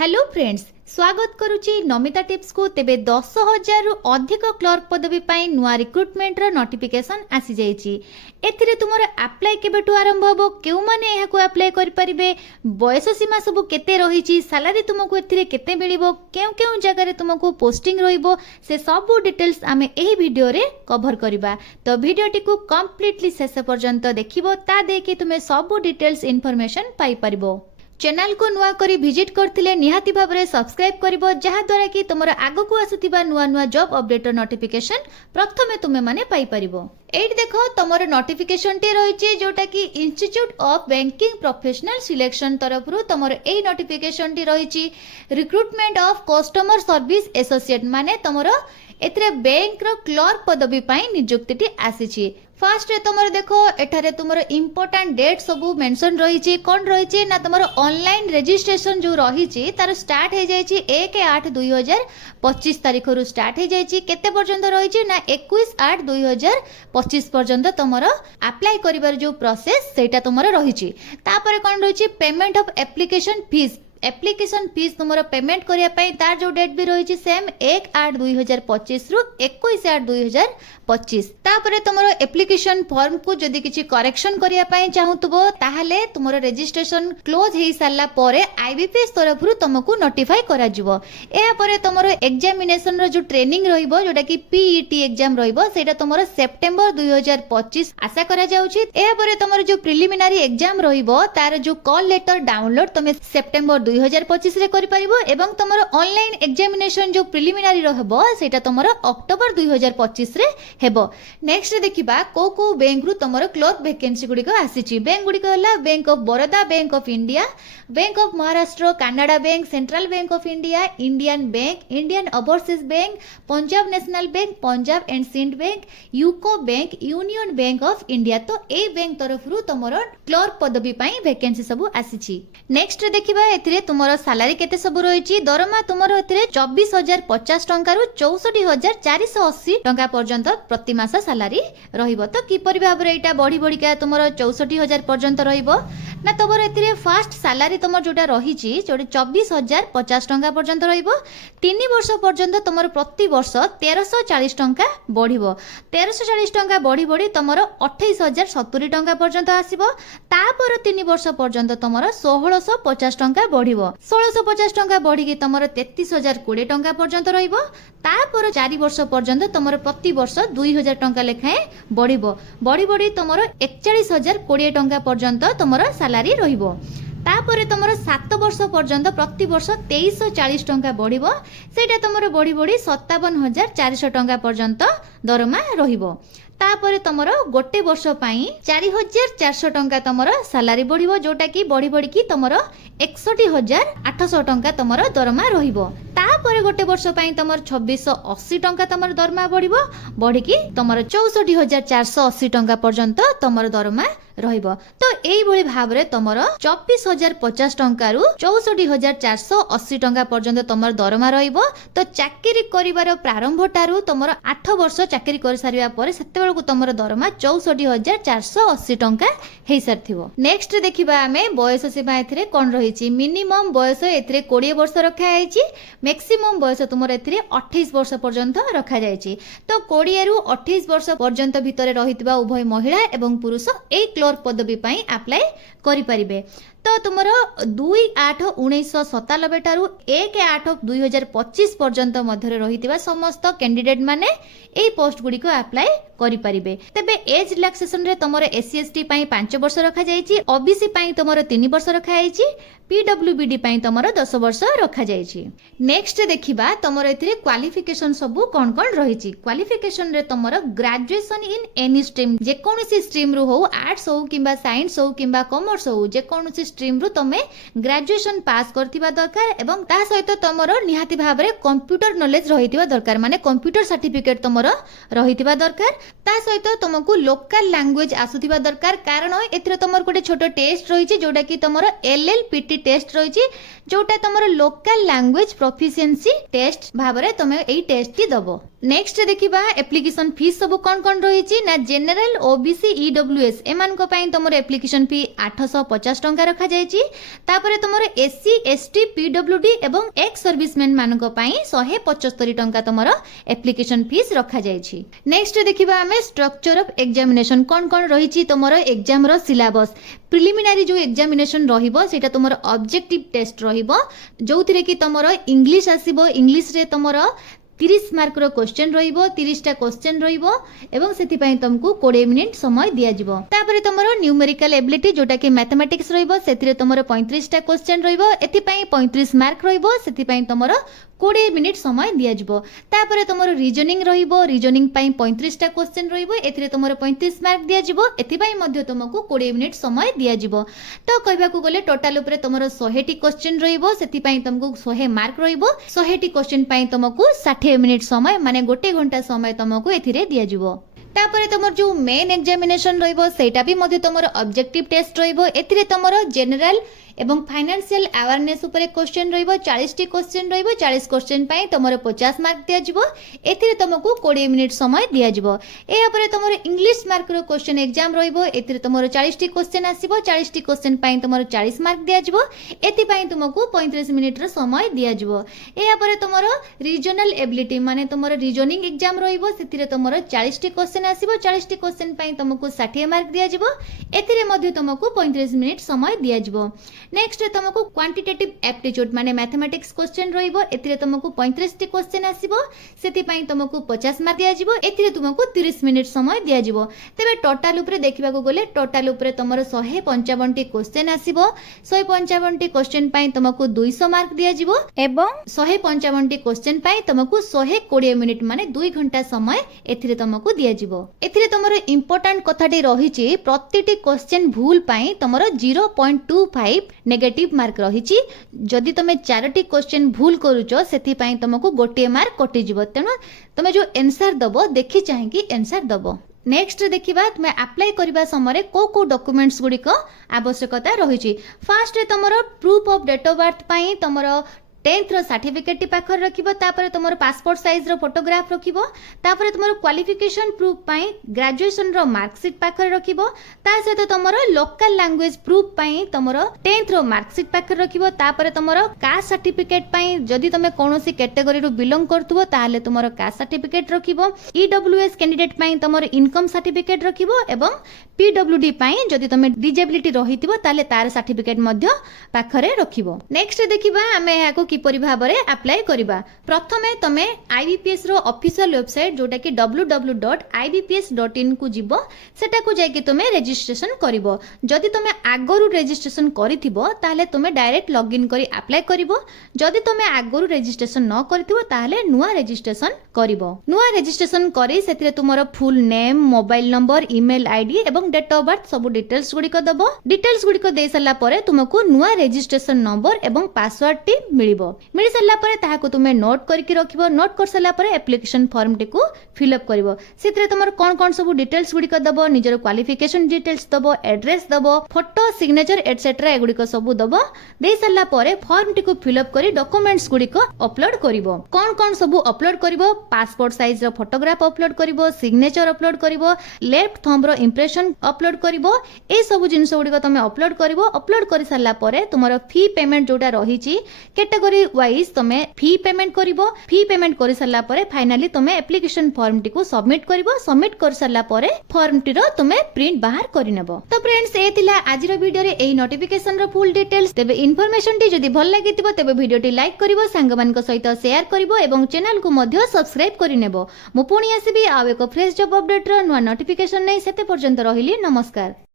Hello friends, स्वागत करुच्ची Namita tips को। तेबे 10,000 रु अधिक क्लर्क पदवी पाई नुआ रिक्रुटमेंट रो नोटिफिकेशन आसी जाइची। एथिरे तुमर अप्लाई केबेटु आरंभ हबो, केउ माने एहाको अप्लाई करि परिबे, बयस सीमा सब केते रहिची, सैलरी तुमको एथिरे केते मिलिबो, केउ जगह रे तुमको पोस्टिंग रहिबो, से सब डिटेल्स आमे एही वीडियो रे कवर करिबा। तो वीडियोटी को कंप्लीटली शेष पर्यंत देखिबो, ता देखि तुमे सब डिटेल्स इन्फॉर्मेशन पाई परिबो। चैनल को नुआ करी विजिट करथिले निहाती भाबरे सब्सक्राइब करिवो, जहा द्वारा कि तुमर आगो को आसुथिबा नुआ नुआ जॉब अपडेट नोटिफिकेशन प्रथमे तुमे माने पाई परिवो। एट देखो तुमर नोटिफिकेशन टे रहिचे जोटा कि institute of banking professional selection तरफरु तुमर एई नोटिफिकेशन टी रहिची recruitment of customer service associate, माने तुमर एथरे बैंक रो क्लर्क पदवी पाई नियुक्ति टी आसीची। फास्ट रे तुमर देखो एठारे तुमर इंपोर्टेंट डेट सब मेंशन रहिची। कोन रहिची ना तुमर ऑनलाइन रजिस्ट्रेशन जो रहिची तार स्टार्ट हे जायची 1/8/2025 तारिख रु स्टार्ट हे जायची। केते पर्यंत रहिची ना 21/8/2025 पर्यंत तुमर अप्लाई करिवार जो प्रोसेस सेटा तुमर रहिची। तापर कोन रहिची payment of application fees. Application fees तुमर पेमेंट करिया पई तार जो डेट भी रहिची सेम 1/8/2025 रु 21/8/2025। तापर तुमर एप्लीकेशन फॉर्म को जदी किछि करेक्शन करिया पई चाहुतबो ताहले तुमर रजिस्ट्रेशन क्लोज हेई साला परे आईबीपीएस तरफरु तुमको नोटिफाई करा जिवो। एहा परे तुमर एग्जामिनेशन रो जो ट्रेनिंग रहिबो जोटा कि पीईटी एग्जाम रहिबो सेटा तुमर सेप्टेम्बर 2025 आशा करा जाउछि। एहा परे तुमर जो प्रिलिमिनरी एग्जाम रहिबो तार जो कॉल लेटर डाउनलोड तुमे सेप्टेम्बर 2025 रे करि परिबो एवं तुमर ऑनलाइन एग्जामिनेशन जो प्रिलिमिनरी रहबो सेटा तुमर अक्टोबर 2025 रे हेबो। नेक्स्ट देखिबा को बैंक रु तुमर क्लर्क वैकेंसी गुडी को आसीची। बैंक गुडी को हला bank of Baroda, bank of India, bank of Maharashtra, Canara bank, central bank of India, Indian bank, Indian overseas bank, Punjab national bank, Punjab and Sindh bank, UCO bank, union bank of India. तो a bank तरफरु तुमर clerk पदवी पाई vacancy सब आसीची। Next देखिबा एथिरे तुमर salary केते सब रहिची। दरमा तुमर एथिरे 24,050 टंका रु 64,480 टंका पर्यंत प्रति मास सैलरी रहिबो। तो किपरि भाबरे एटा बढ़ी बढ़िका तुमर 64,000 पर्यंत रहिबो ना तुमर एथिरे फास्ट सैलरी तुमर जोटा रहिची जोटा 24,050 टंका पर्यंत रहिबो। 3 वर्ष पर्यंत तुमर प्रति वर्ष 1,340 टंका बढ़िबो। 1,340 टंका बढ़ी बढ़ी तुमर 28,070 टंका पर्यंत आसीबो। तापर 3 वर्ष पर्यंत तुमर 1,650 टंका बढ़िबो। 1,650 टंका बढ़ी कि तुमर 33,020 टंका पर्यंत रहिबो। तापर 4 वर्ष पर्यंत तुमर प्रति वर्ष 2,000 टंका लेखाए बढ़िबो। बढ़ी बढ़ी तुमर 41,020 टंका पर्यंत तुमर सैलरी रहिबो। तापर तुमर 7 वर्ष पर्यंत प्रति वर्ष 2340 टंका बढ़िबो। सेटा तुमर बढ़ी बढ़ी 57,400 टंका पर्यंत दरमा रहिबो। तापर तुमर गोटे वर्ष पाई 4,400 टंका तुमर सैलरी बढ़िबो, जोटा कि बढ़ी बढ़ी कि तुमर 61,800 टंका तुमर दरमा रहिबो। तापर गोटे वर्ष पाई तुमर 2,680 टंका तुमर दरमा बढ़िबो, बढ़ी कि तुमर 64,480 टंका पर्यंत तुमर दरमा रहिबो। तो एई भली भाबरे तुमर 24,050 टंका रु 64,480 टंका पर्यंत तुमर दरमा रहिबो। तो चाकरी करिवार प्रारंभ टारु तुमर 8 वर्ष चाकरी कर सारिया परे सेते बेलकु तुमर दरमा 64,480 टंका हेई सारथिबो। नेक्स्ट देखिबा आमे बयस सीमा एथिरे कोन रहिची। मिनिमम बयस एथिरे 20 वर्ष रखा आइची, मैक्सिमम बयस तुमर एथिरे 28 वर्ष पर्यंत रखा जाइची। तो 20 रु 28 वर्ष पर्यंत भितरे रहितबा उभय महिला एवं पुरुष ए क्लर्क पदवी पाई अप्लाई करि परिबे। तो तुमर 2/8/1997 ठारू 1/8/2025 पर्यंत मध्य रहितबा समस्त कैंडिडेट माने ए पोस्ट गुडी को अप्लाई करि परिबे। तबे एज रिलैक्सेशन रे तुमर एससी एसटी पाई 5 वर्ष रखा जाइची, ओबीसी पाई तुमर 3 वर्ष रखा आइची, पीडब्ल्यूबीडी पाई तुमर 10 वर्ष रखा जाइची। नेक्स्ट देखिबा तुमर एथिरे क्वालिफिकेशन सब कोन कोन रहिची। क्वालिफिकेशन रे तुमर ग्रेजुएशन इन एनी स्ट्रीम, जे कोनोसी स्ट्रीम रु हो, आर्ट्स हो किबा साइंस हो किबा कॉमर्स हो, जे कोनोसी स्ट्रीम रु तमे ग्रेजुएशन पास करथिबा दरकार एवं ता सहित तुमर निहाती भाबरे कंप्यूटर नॉलेज रहितिबा दरकार, माने कंप्यूटर सर्टिफिकेट तुमर रहितिबा दरकार। ता सहित तुमको लोकल लैंग्वेज आसुथिबा दरकार, कारण एथिरे तुमर गोटे छोटो टेस्ट रहिछि जोटा कि तुमर एलएलपीटी टेस्ट रहिछि, जोटा तुमर लोकल लैंग्वेज प्रोफिशिएंसी टेस्ट भाबरे तुमे एई टेस्ट की दबो। नेक्स्ट देखिबा एप्लिकेशन फीस सब कोन कोन रहिछि ना, जनरल ओबीसी ईडब्ल्यूएस एमान को पई तुमर एप्लिकेशन फी 850 टंका रखा जायछि तापरे तुमर एससी एसटी पीडब्ल्यूडी एवं एक्स सर्विसमैन मानक पई 175 टंका तुमर एप्लिकेशन फीस रखा जायछि। नेक्स्ट देखिबा हमें स्ट्रक्चर ऑफ एग्जामिनेशन कोन कोन रहिछि तुमर एग्जाम रो सिलेबस। प्रिलिमिनारी जो एग्जामिनेशन रहिबो सेटा तुमर ऑब्जेक्टिव टेस्ट रहिबो जोथिरे कि तुमर इंग्लिश आसीबो इंग्लिश रे तुमर 30 मार्क रो क्वेश्चन रहिबो 30 टा क्वेश्चन रहिबो एवं सेति पई तुमको 20 मिनिट समय दिया जिवो। तापरे तुमरो न्यूमेरिकल एबिलिटी जोटा कि मैथमेटिक्स रहिबो सेतिरे तुमरो 35 टा क्वेश्चन रहिबो एति पई 35 मार्क रहिबो सेति पई तुमरो 20 मिनिट समय दिया जिवो। तापरे तुमरो रीजनिंग रहिबो रीजनिंग पई 35 टा क्वेश्चन रहिबो एथिरे तुमरो 35 मार्क दिया जिवो एथि पई मध्ये तुमको 20 मिनिट समय दिया जिवो। तो कहबा को गले टोटल ऊपर तुमरो 100 टी क्वेश्चन रहिबो सेति पई तुमको 100 मार्क रहिबो 100 टी क्वेश्चन पई तुमको 60 मिनिट समय माने 1 घंटा समय तुमको एथिरे दिया जिवो। तापरे तुमर जो मेन एग्जामिनेशन रहिबो सेटा भी मध्ये तुमर ऑब्जेक्टिव टेस्ट रहिबो एथिरे तुमर जनरल एवं फाइनेंशियल अवेयरनेस ऊपर क्वेश्चन रहिबो 40 टी क्वेश्चन रहिबो 40 क्वेश्चन पई तुमर 50 मार्क दिया जिवो एथिरे तुमको 20 मिनिट समय दिया जिवो। एया परे तुमर इंग्लिश मार्क रो क्वेश्चन एग्जाम रहिबो एथिरे तुमर 40 टी क्वेश्चन आसीबो 40 टी क्वेश्चन पई तुमर 40 मार्क दिया जिवो एथि पई तुमको 35 मिनिट रो समय दिया जिवो। एया परे तुमर रीजनल एबिलिटी माने तुमर रीजनिंग एग्जाम रहिबो सेथिरे तुमर 40 टी क्वेश्चन आसीबो 40 टी क्वेश्चन पई तुमको 60 मार्क दिया जिवो एथिरे मध्ये तुमको 35 मिनिट समय दिया जिवो। नेक्स्ट तुमको क्वांटिटेटिव एप्टीट्यूड माने मैथमेटिक्स क्वेश्चन रहिबो एथिरे तुमको 35 टी क्वेश्चन आसीबो सेति पई तुमको 50 मार्क दिया जिवो एथिरे तुमको 30 मिनिट समय दिया जिवो। तबे टोटल ऊपर देखिबा को गले टोटल ऊपर तुमरो 155 टी क्वेश्चन आसीबो 155 टी क्वेश्चन पई तुमको 200 मार्क दिया जिवो एवं 155 टी क्वेश्चन पई तुमको 120 मिनिट माने 2 घंटा समय एथिरे तुमको दिया जिवो। एथिरे तुमरो इंपोर्टेंट कथाटी रहिछि प्रतिटी क्वेश्चन भूल पई तुमरो 0.25 नेगेटिव मार्क रहिछि जदि तमे 4टी क्वेश्चन भूल करूचो सेति पई तुमको गोटे मार्क कटि जिवो तेनु तमे जो आंसर दबो देखि चाहि कि आंसर दबो। नेक्स्ट देखिबा तुमे अप्लाई करबा समय को डॉक्यूमेंट्स गुडी को आवश्यकता रहिछि। फर्स्ट रे तुमरो proof of date of birth पई तुमरो 10th रो सर्टिफिकेट पाखर रखिबो तापर तुमरो पासपोर्ट साइज रो फोटोग्राफ रखिबो तापर तुमरो क्वालिफिकेशन प्रूफ पई ग्रेजुएशन रो मार्कशीट पाखर रखिबो ता सहित तुमरो लोकल लैंग्वेज प्रूफ पई तुमरो 10th रो मार्कशीट पाखर रखिबो तापर तुमरो कास्ट सर्टिफिकेट पई जदि तमे कोनोसी कैटेगरी रो बिलोंग करथुबो ताले तुमरो कास्ट सर्टिफिकेट रखिबो ईडब्ल्यूएस कैंडिडेट पई तुमरो इनकम सर्टिफिकेट रखिबो एवं पीडब्ल्यूडी पई जदि तमे डिजेबिलिटी रहिथिबो ताले तार सर्टिफिकेट मध्य पाखरे रखिबो। नेक्स्ट देखिबा हमें याको किपरि भाबरे अप्लाई करिबा। प्रथमे तमे आईबीपीएस रो ऑफिशियल वेबसाइट जोटा कि www.ibps.in को जिवो सेटा को जाय कि तमे रजिस्ट्रेशन करिवो। जदि तमे आगरु रजिस्ट्रेशन करिथिबो ताले तमे डायरेक्ट लॉगिन करी अप्लाई करिवो। जदि तमे आगरु रजिस्ट्रेशन न करिथिबो ताले नुवा रजिस्ट्रेशन करिवो। नुवा रजिस्ट्रेशन करी सेथिरे तुमरो full name mobile number email ID एवं डेट ऑफ बर्थ सब डिटेल्स गुडी को दबो। डिटेल्स गुडी को दे सला परे तुमको नुवा रजिस्ट्रेशन नंबर एवं पासवर्ड टी मिलिबो। मिल सारा पर ताहाको तुमे नोट करके रखिबो। नोट कर सारा पर एप्लिकेशन फॉर्म टी को फिल अप करिवो। सेतरे तुमर कोन कोन सब डिटेल्स गुडी को दबो निजर क्वालिफिकेशन डिटेल्स दबो एड्रेस दबो फोटो सिग्नेचर एटसेट्रा एगुडी को सब दबो। दे सारा पर फॉर्म टी को फिल अप करी डॉक्यूमेंट्स गुडी को अपलोड करिवो। कोन कोन सब अपलोड करिवो पासपोर्ट साइज रो फोटोग्राफ अपलोड करिवो सिग्नेचर अपलोड करिवो लेफ्ट थंब रो इंप्रेशन अपलोड करिवो ए सब जिंस गुडी को तमे अपलोड करिवो। अपलोड करि सारा पर तुमरो फी पेमेंट जोटा रहिछि कैटेगरी वाइज तमे फी पेमेंट करिवो। फी पेमेंट करि सारा पर फाइनली तमे एप्लिकेशन फॉर्म टी को सबमिट करिवो। सबमिट कर सारा पर फॉर्म टी रो तमे प्रिंट बाहर करि नेबो। तो फ्रेंड्स ए थिला आज रो वीडियो रे एही नोटिफिकेशन रो फुल डिटेल्स। तेबे इन्फॉर्मेशन टी जदी भल लागितिबो तेबे वीडियो टी लाइक करिवो संग मान को सहित शेयर करिवो एवं चैनल को मध्य सब्सक्राइब करि नेबो। मु पुणी आसीबी आ एको फ्रेश जॉब अपडेट रो नुवा नोटिफिकेशन नै सेते पर्यंत रहिली। नमस्कार।